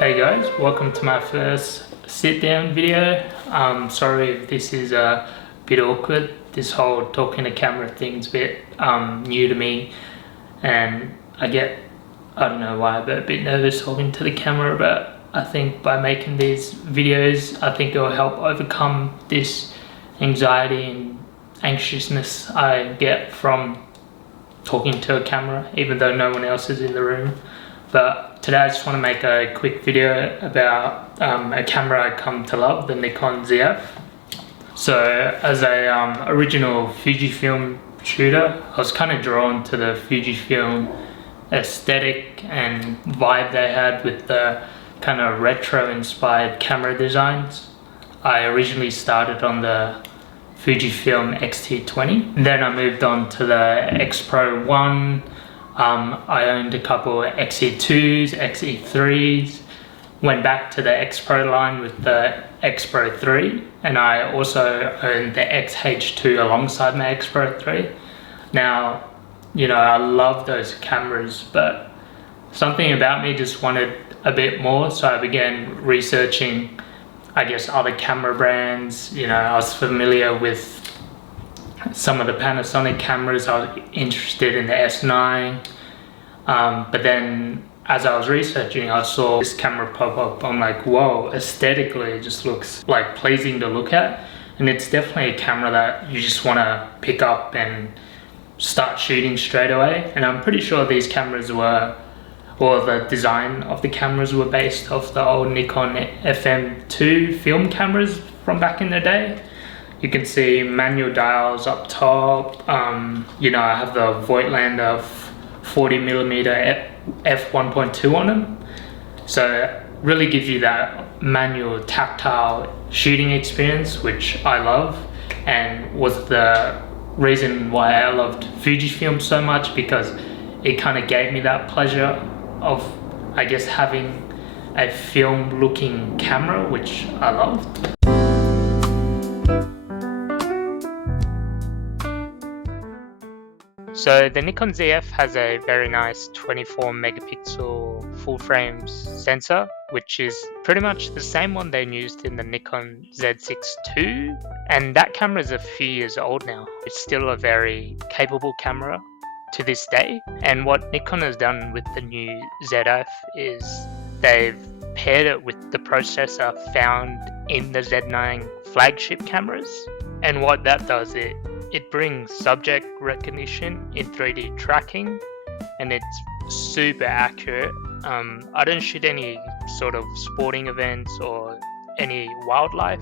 Hey guys, welcome to my first sit down video. Sorry if this is a bit awkward. This whole talking to camera thing's a bit new to me, and I don't know why, but a bit nervous talking to the camera, but I think by making these videos, I think it will help overcome this anxiety and anxiousness I get from talking to a camera, even though no one else is in the room. But today I just want to make a quick video about a camera I come to love, the Nikon ZF. So as a original Fujifilm shooter, I was kind of drawn to the Fujifilm aesthetic and vibe they had with the kind of retro inspired camera designs. I originally started on the Fujifilm X-T20, and then I moved on to the X Pro 1. I owned a couple of XE2s, XE3s, went back to the X Pro line with the X Pro 3, and I also owned the XH2 alongside my X Pro 3. Now, you know, I love those cameras, but something about me just wanted a bit more, so I began researching, I guess, other camera brands. You know, I was familiar with some of the Panasonic cameras. I was interested in the S9, but then as I was researching, I saw this camera pop up. I'm like, whoa, aesthetically it just looks like pleasing to look at, and it's definitely a camera that you just want to pick up and start shooting straight away. And I'm pretty sure these cameras were, or the design of the cameras were based off the old Nikon FM2 film cameras from back in the day. You can see manual dials up top. You know, I have the Voigtlander 40mm f1.2 on them. So really gives you that manual tactile shooting experience, which I love, and was the reason why I loved Fujifilm so much, because it kind of gave me that pleasure of, I guess, having a film looking camera, which I loved. So the Nikon ZF has a very nice 24 megapixel full frame sensor, which is pretty much the same one they used in the Nikon Z6 II, and that camera is a few years old now. It's still a very capable camera to this day. And what Nikon has done with the new ZF is they've paired it with the processor found in the Z9 flagship cameras, and what that does, it brings subject recognition in 3D tracking, and it's super accurate. I don't shoot any sort of sporting events or any wildlife,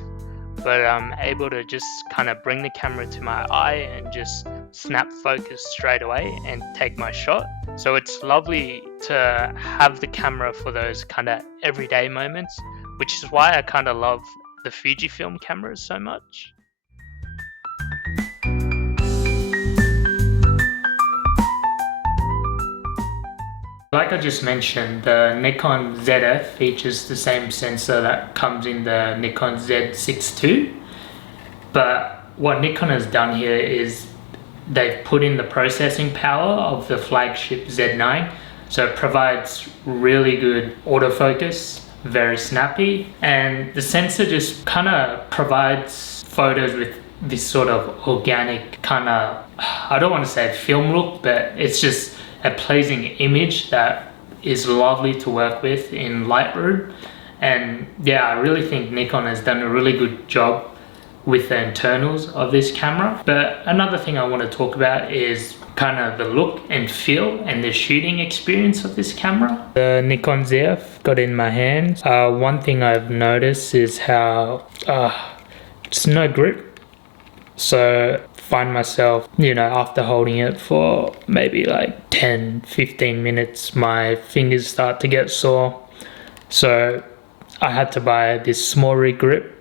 but I'm able to just kind of bring the camera to my eye and just snap focus straight away and take my shot. So it's lovely to have the camera for those kind of everyday moments, which is why I kind of love the Fujifilm cameras so much. Like I just mentioned, the Nikon ZF features the same sensor that comes in the Nikon Z6 II, but what Nikon has done here is they've put in the processing power of the flagship Z9, so it provides really good autofocus, very snappy, and the sensor just kind of provides photos with this sort of organic kind of, I don't want to say film look, but it's just a pleasing image that is lovely to work with in Lightroom. And yeah, I really think Nikon has done a really good job with the internals of this camera. But another thing I want to talk about is kind of the look and feel and the shooting experience of this camera. The Nikon ZF got in my hands. One thing I've noticed is how it's no grip. So find myself, you know, after holding it for maybe like 10-15 minutes, my fingers start to get sore. So I had to buy this small rig grip.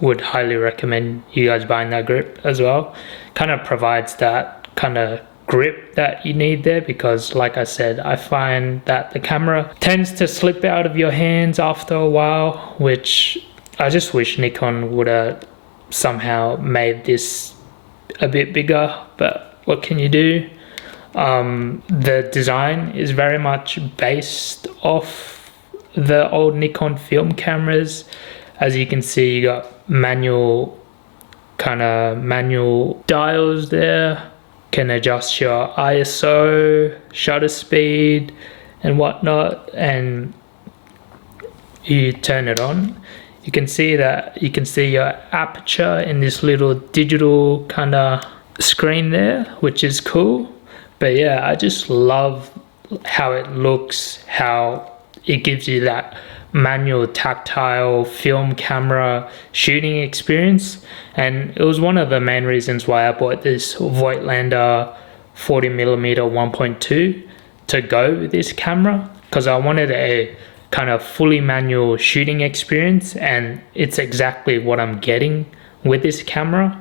Would highly recommend you guys buying that grip as well. Kind of provides that kind of grip that you need there, because like I said, I find that the camera tends to slip out of your hands after a while, which I just wish Nikon would have somehow made this a bit bigger, but what can you do? The design is very much based off the old Nikon film cameras. As you can see, you got manual dials there. Can adjust your ISO, shutter speed and whatnot, and you turn it on. You can see your aperture in this little digital kind of screen there, which is cool. But yeah, I just love how it looks, how it gives you that manual tactile film camera shooting experience. And it was one of the main reasons why I bought this Voigtlander 40mm 1.2 to go with this camera, because I wanted a kind of fully manual shooting experience, and it's exactly what I'm getting with this camera.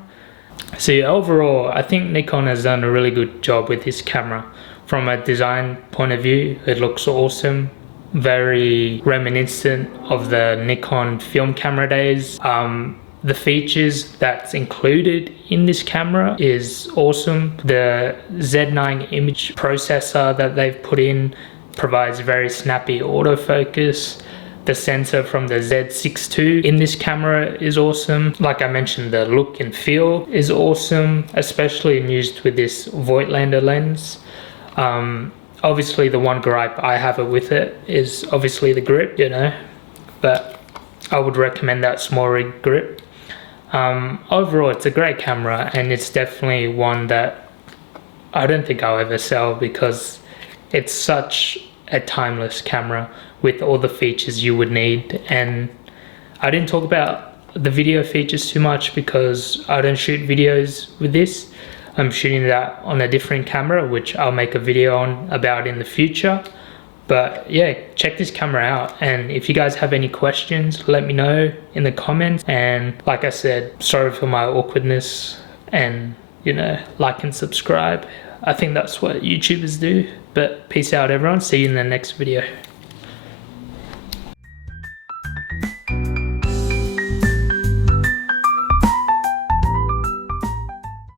So yeah, overall, I think Nikon has done a really good job with this camera. From a design point of view, it looks awesome, very reminiscent of the Nikon film camera days. The features that's included in this camera is awesome. The Z9 image processor that they've put in provides very snappy autofocus. The sensor from the Z6 II in this camera is awesome. Like I mentioned, the look and feel is awesome, especially used with this Voigtlander lens. Obviously the one gripe I have with it is obviously the grip, you know, but I would recommend that small rig grip. Overall, it's a great camera, and it's definitely one that I don't think I'll ever sell, because it's such a timeless camera with all the features you would need. And I didn't talk about the video features too much because I don't shoot videos with this. I'm shooting that on a different camera, which I'll make a video on about in the future. But yeah, check this camera out, and if you guys have any questions, let me know in the comments. And like I said, sorry for my awkwardness, and you know, like and subscribe. I think that's what YouTubers do. But peace out everyone, see you in the next video.